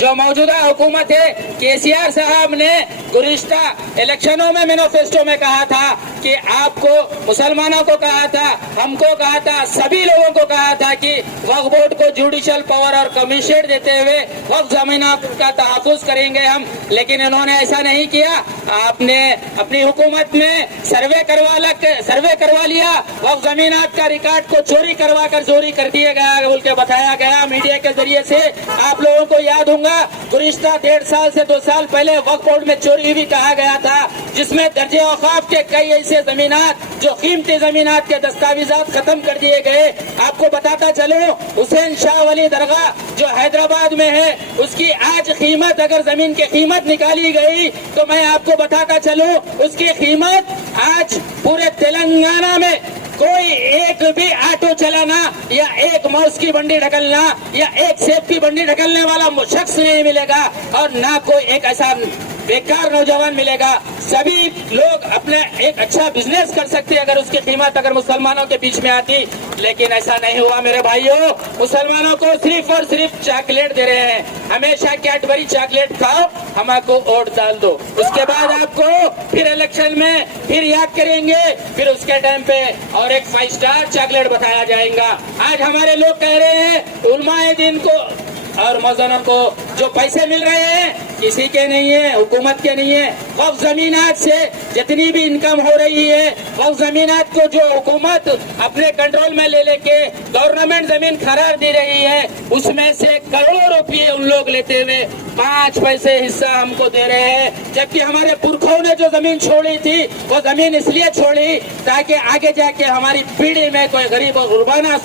जो मौजूदा हुकूमत है, केसीआर साहब ने गुज़िश्ता इलेक्शनों में मैनिफेस्टो में कहा था कि आपको, मुसलमानों को कहा था, हमको कहा था, सभी लोगों को कहा था कि वक्फ बोर्ड को जुडिशियल पावर और कमीशन देते हुए वक्फ जमीनों का तहफ़्फ़ुज़ करेंगे हम, लेकिन इन्होंने ऐसा नहीं किया। आपने अपनी हुकूमत में सर्वे करवा लिया, वक्फ जमीनात का रिकॉर्ड को चोरी करवा कर चोरी कर दिया गया बोल के बताया गया मीडिया के जरिए से। आप लोगों को याद होगा, गुज़िश्ता 1.5 साल से 2 साल पहले वक्फ बोर्ड में चोरी भी कहा गया था, जिसमें दर्जे औकाफ के कई ऐसे जमीनात जो कीमती जमीनात के दस्तावेजात खत्म कर दिए गए। आपको बताता चलो, हुसैन शाह वली दरगाह जो हैदराबाद में है, उसकी आज कीमत, अगर जमीन की कीमत निकाली गई तो मैं आपको बताता चलूं, उसकी कीमत आज पूरे तेलंगाना में कोई एक भी ऑटो चलाना या एक माउस की बंडी ढकलना या एक सेब की बंडी ढकलने वाला शख्स नहीं मिलेगा, और ना कोई एक ऐसा बेकार नौजवान मिलेगा। सभी लोग अपने एक अच्छा बिजनेस कर सकते अगर उसकी कीमत अगर मुसलमानों के बीच में आती, लेकिन ऐसा नहीं हुआ मेरे भाइयों। मुसलमानों को सिर्फ और सिर्फ चॉकलेट दे रहे हैं, हमेशा कैडबरी चॉकलेट खाओ, हमको वोट डाल दो, उसके बाद आपको फिर इलेक्शन में फिर याद करेंगे, फिर उसके टाइम पे और एक 5 स्टार चॉकलेट बताया जाएगा। आज हमारे लोग कह रहे हैं उलमाए दीन को और मौलाना को जो पैसे मिल रहे हैं किसी के नहीं है, हुकूमत के नहीं है। वक्फ जमीनात से जितनी भी इनकम हो रही है, वक्फ जमीनात को जो हुकूमत अपने कंट्रोल में ले लेके गवर्नमेंट जमीन करार दे रही है, उसमें से करोड़ों रुपये उन लोग लेते हुए 5 पैसे हिस्सा हमको दे रहे हैं। जबकि हमारे पुरखों ने जो जमीन छोड़ी थी, वो जमीन इसलिए छोड़ी ताकि आगे जाके हमारी पीढ़ी में कोई गरीब और गुरबाना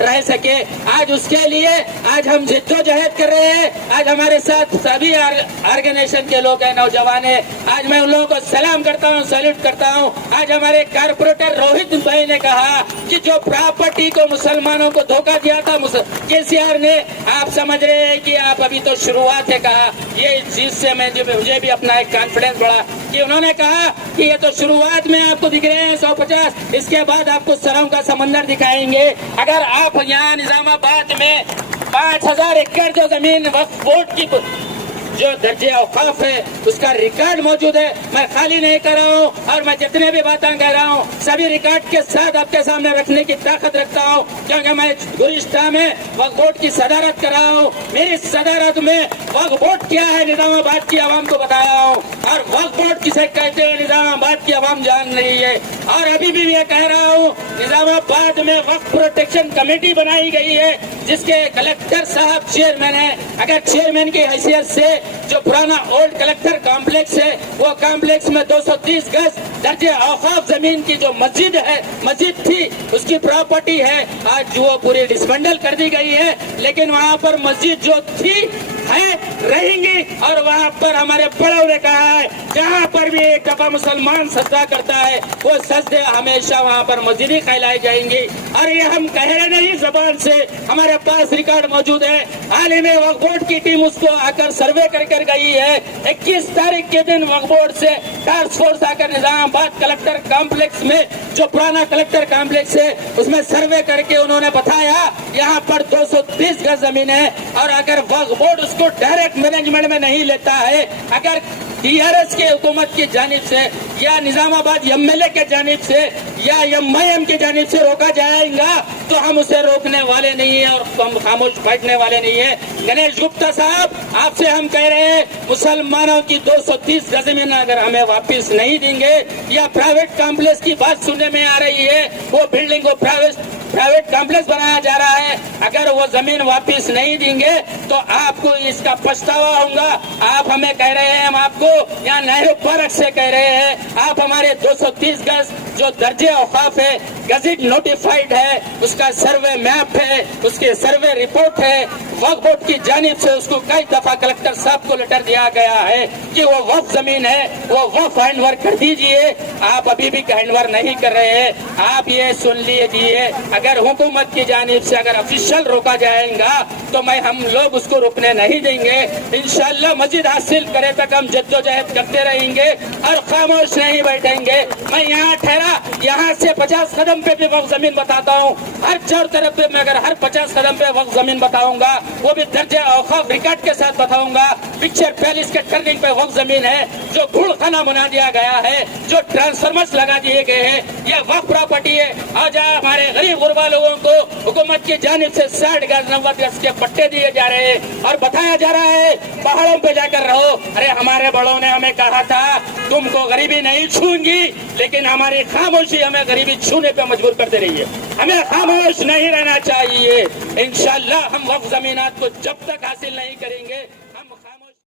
रह सके। आज उसके लिए आज हम जिद्दोजहद कर रहे हैं। आज हमारे साथ सभी ऑर्गेनाइजेशन के लोग हैं, नौजवान है। आज मैं उन लोगों को सलाम करता हूँ, सैल्यूट करता हूँ। आज हमारे कारपोरेटर रोहित भाई ने कहा कि जो प्रॉपर्टी को मुसलमानों को धोखा दिया था केसीआर ने, आप समझ रहे हैं कि आप अभी तो शुरुआत है। कहा ये इस चीज से मुझे भी अपना एक कॉन्फिडेंस बढ़ा कि उन्होंने कहा कि ये तो शुरुआत में आपको दिख रहे हैं 150, इसके बाद आपको सरों का समंदर दिखाएंगे। अगर आप यहाँ निजामाबाद में 5000 एकड़ जो जमीन वक्फ बोर्ड की जो दर्जे औकाफ है उसका रिकॉर्ड मौजूद है, मैं खाली नहीं कर रहा हूँ, और मैं जितने भी बातें कह रहा हूँ सभी रिकॉर्ड के साथ आपके सामने रखने की ताकत रखता हूँ, क्योंकि मैं गुज़िश्ता में वक्फ बोर्ड की सदारत कर रहा हूँ। मेरी सदारत में वक्फ बोर्ड क्या है निजामाबाद की आवाम को बताया हूँ, और वक्फ बोर्ड किसे कहते हैं निजामाबाद की आवाम जान रही है। और अभी भी मैं कह रहा हूँ, निजामाबाद में वक्फ प्रोटेक्शन कमेटी बनाई गई है, जिसके कलेक्टर साहब चेयरमैन है। अगर चेयरमैन की हैसियत से जो पुराना ओल्ड कलेक्टर कॉम्प्लेक्स है, वो कॉम्प्लेक्स में 230 गज दर्जे औकाफ जमीन की जो मस्जिद है, मस्जिद थी, उसकी प्रॉपर्टी है, आज वो पूरी डिसमेंटल कर दी गई है। लेकिन वहाँ पर मस्जिद जो थी है रहेंगी, और वहाँ पर हमारे बड़ों ने कहा है जहाँ पर भी एक दफा मुसलमान सजदा करता है वो सजदे हमेशा वहाँ पर मस्जिद कहलाई जाएंगी। और ये हम कह रहे नहीं जबान से, हमारे पास रिकॉर्ड मौजूद है। आलिम वक्फ बोर्ड की टीम उसको आकर सर्वे कर गई है। 21 तारीख के दिन वक्फ बोर्ड से टास्क फोर्स आकर निजामाबाद कलेक्टर कॉम्प्लेक्स में, जो पुराना कलेक्टर कॉम्प्लेक्स है, उसमें सर्वे करके उन्होंने बताया यहाँ पर 230 गज जमीन है। और अगर वक्फ बोर्ड उसको डायरेक्ट मैनेजमेंट में नहीं लेता है, अगर टीआरएस के हुकूमत की जानिब से या निजामाबाद एमएलए के जानिब से या एमआईएम की जानिब से रोका जाएगा, तो हम उसे रोकने वाले नहीं है और हम खामोश बैठने वाले नहीं है। गणेश गुप्ता साहब, आपसे हम कह रहे हैं, मुसलमानों की 230 गज जमीन अगर हमें वापस नहीं देंगे, या प्राइवेट कॉम्प्लेक्स की बात सुनने में आ रही है, वो बिल्डिंग को प्राइवेट कॉम्प्लेक्स बनाया जा रहा है, अगर वो जमीन वापस नहीं देंगे तो आपको इसका पछतावा होगा। आप हमें कह रहे हैं, हम आपको यहाँ नेहरू पार्क से कह रहे हैं, आप हमारे 230 गज जो दर्जे औकाफ है, गजट नोटिफाइड है, उसका सर्वे मैप है, उसके सर्वे रिपोर्ट है, वक्फ बोर्ड की जानिब से उसको कई दफा कलेक्टर साहब को लेटर दिया गया है कि वो वक्फ जमीन है, वो वक्फ हैंडओवर कर दीजिए। आप अभी भी हैंडओवर नहीं कर रहे हैं। आप ये सुन लीजिए, अगर हुकूमत की जानिब से अगर ऑफिशियल रोका जाएगा तो हम लोग उसको रुकने नहीं देंगे। इंशाअल्लाह मस्जिद हासिल करे तक हम जद्दोजहद करते रहेंगे और खामोश नहीं बैठेंगे। मैं यहाँ ठहरा, यहाँ से 50 कदम पे भी वक्त जमीन बताता हूँ, हर चार तरफ पे मैं अगर हर 50 कदम पे वक्त जमीन बताऊंगा, वो भी दर्जे औकाफ रिकॉर्ड के साथ बताऊंगा। पिक्चर पैलेस के टर्निंग पे वक्त जमीन है जो घुड़खाना बना दिया गया है, जो ट्रांसफार्मर्स लगा दिए गए हैं, यह वक्त प्रॉपर्टी है। आज हमारे गरीब गुरबा लोगों को हुकूमत की जानिब से 60 गज 90 गज के पट्टे दिए जा रहे हैं और बताया जा रहा है पहाड़ों पे जाकर रहो। अरे हमारे बड़ों ने हमें कहा था तुमको गरीबी नहीं छूंगी, लेकिन हमारी खामोशी हमें गरीबी छूने पे मजबूर करते रही है। हमें खामोश नहीं रहना चाहिए। इंशाअल्लाह हम वक्त जमीनात को जब तक हासिल नहीं करेंगे